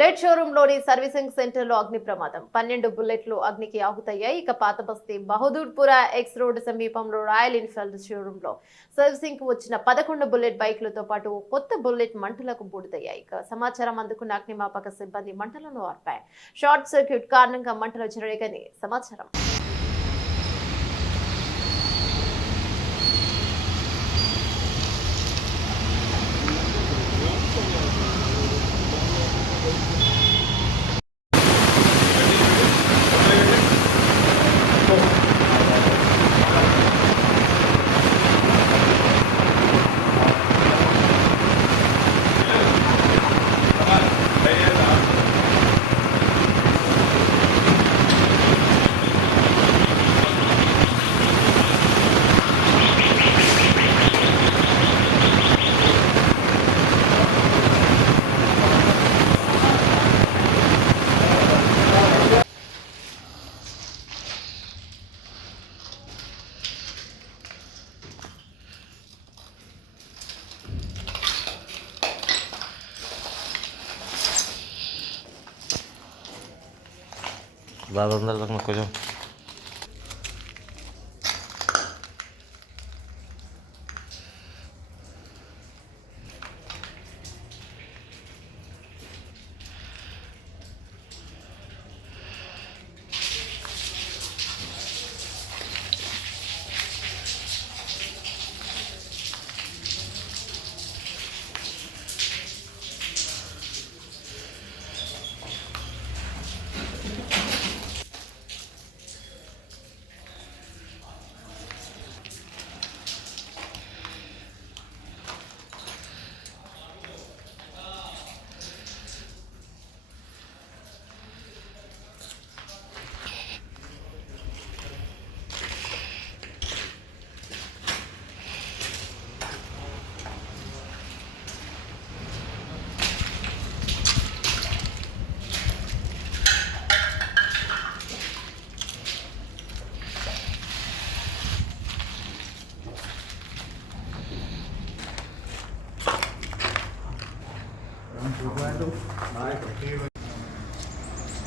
Bullet షోరూంలోని servicing సెంటర్లో అగ్ని ప్రమాదం. పన్నెండు బుల్లెట్లు అగ్నికి ఆహుతయ్యాయి. ఇక పాత బస్తీ బహదూర్పుర ఎక్స్ రోడ్ సమీపంలో రాయల్ ఎన్ఫీల్డ్ షోరూంలో సర్వీసింగ్కు వచ్చిన పదకొండు బుల్లెట్ బైక్లతో పాటు కొత్త బుల్లెట్ మంటలకు బూడిదయ్యాయి. ఇక సమాచారం అందుకున్న అగ్నిమాపక సిబ్బంది మంటలను ఆర్పాయి. షార్ట్ సర్క్యూట్ కారణంగా మంటలు చెరగని సమాచారం. Daha da onlardan koyacağım.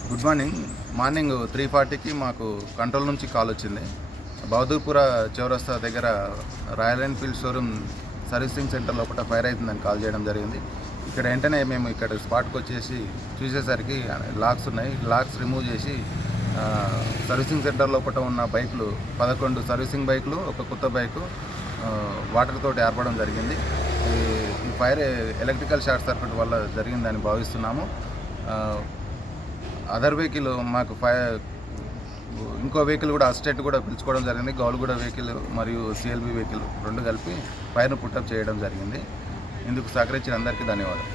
Good morning. Morning three ఫార్టీకి మాకు కంట్రోల్ నుంచి కాల్ వచ్చింది. బహదూర్పుర చౌరస్తా దగ్గర Royal Enfield showroom servicing centre లోపల ఫైర్ అవుతుందని కాల్ చేయడం జరిగింది. ఇక్కడ వెంటనే మేము ఇక్కడ స్పాట్కి వచ్చేసి చూసేసరికి లాక్స్ ఉన్నాయి. లాక్స్ రిమూవ్ చేసి సర్వీసింగ్ సెంటర్ లోపల ఉన్న బైకులు పదకొండు సర్వీసింగ్ బైకులు ఒక కొత్త బైకు వాటర్ తోటి ఏర్పడడం జరిగింది. ఈ ఫైర్ ఎలక్ట్రికల్ షార్ట్ సర్క్యూట్ వల్ల జరిగిందని భావిస్తున్నాము. అదర్ వెహికల్ మాకు ఫై ఇంకో వెహికల్ కూడా అసిస్టెంట్ కూడా పిలుచుకోవడం జరిగింది. గౌల్గూడ వెహికల్ మరియు సిఎల్బి వెహికల్ రెండు కలిపి ఫైర్ను పుట్టప్ చేయడం జరిగింది. ఇందుకు సహకరించిన అందరికీ ధన్యవాదాలు.